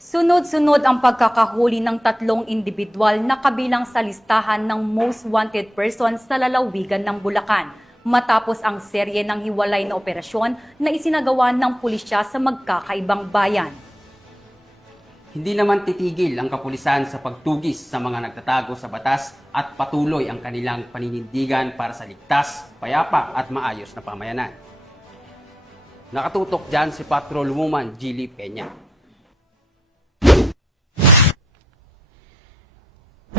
Sunod-sunod ang pagkakahuli ng tatlong individual na kabilang sa listahan ng most wanted persons sa lalawigan ng Bulacan matapos ang serye ng hiwalay na operasyon na isinagawa ng pulisya sa magkakaibang bayan. Hindi naman titigil ang kapulisan sa pagtugis sa mga nagtatago sa batas at patuloy ang kanilang paninindigan para sa ligtas, payapa at maayos na pamayanan. Nakatutok dyan si Patrolwoman Jilly Peña.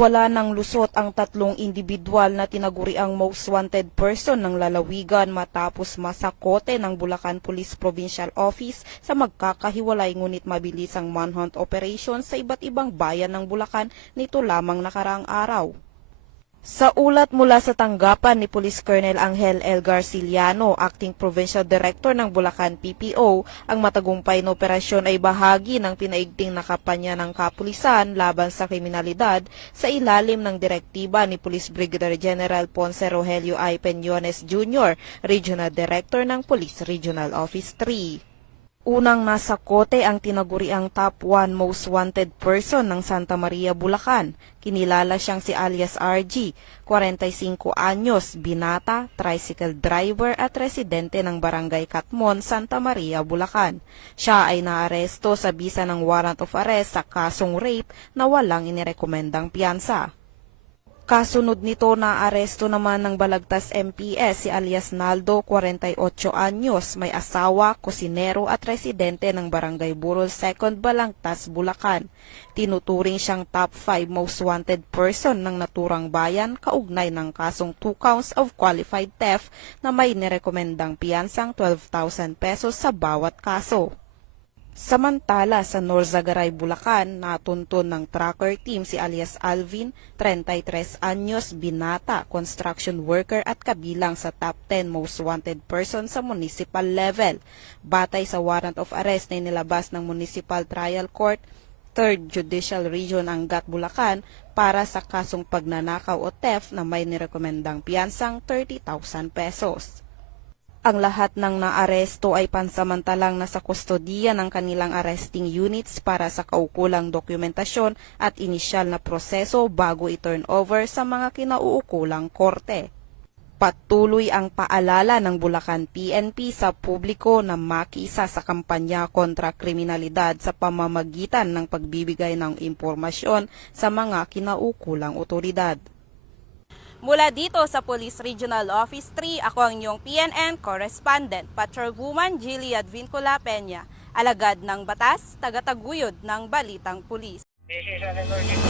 Wala nang lusot ang tatlong individual na tinaguriang most wanted person ng lalawigan matapos masakote ng Bulacan Police Provincial Office sa magkakahiwalay ngunit mabilis ang manhunt operation sa iba't ibang bayan ng Bulacan nito lamang nakaraang araw. Sa ulat mula sa tanggapan ni Police Colonel Angel L. Garciliano, Acting Provincial Director ng Bulacan PPO, ang matagumpay na operasyon ay bahagi ng pinaigting na kampanya ng kapulisan laban sa kriminalidad sa ilalim ng direktiba ni Police Brigadier General Ponce Rogelio I. Peñones Jr., Regional Director ng Police Regional Office 3. Unang nasakote ang tinaguriang top 1 most wanted person ng Santa Maria, Bulacan. Kinilala siyang si alias RG, 45 anyos, binata, tricycle driver at residente ng Barangay Katmon, Santa Maria, Bulacan. Siya ay naaresto sa bisa ng warrant of arrest sa kasong rape na walang inirekomendang piyansa. Kasunod nito na aresto naman ng Balagtas MPS si alias Naldo, 48 anyos, may asawa, kusinero at residente ng Barangay Burol 2nd, Balagtas, Bulacan. Tinuturing siyang top 5 most wanted person ng naturang bayan kaugnay ng kasong 2 counts of qualified theft na may nirekomendang piyansang 12,000 pesos sa bawat kaso. Samantala sa Norzagaray, Bulacan, natuntun ng tracker team si alias Alvin, 33 anyos, binata, construction worker at kabilang sa top 10 most wanted person sa municipal level. Batay sa warrant of arrest na inilabas ng Municipal Trial Court, 3rd Judicial Region Angat, Bulacan para sa kasong pagnanakaw o theft na may nirekomendang piyansang 30,000 pesos. Ang lahat ng naaresto ay pansamantalang nasa kustodiya ng kanilang arresting units para sa kaukulang dokumentasyon at inisyal na proseso bago i-turn over sa mga kinauukulang korte. Patuloy ang paalala ng Bulacan PNP sa publiko na makiisa sa kampanya kontra kriminalidad sa pamamagitan ng pagbibigay ng impormasyon sa mga kinaukulang otoridad. Mula dito sa Police Regional Office 3, ako ang inyong PNN Correspondent, Patrolwoman Jilly Advincula Peña, alagad ng batas, tagataguyod ng Balitang Pulis. This is an emergency.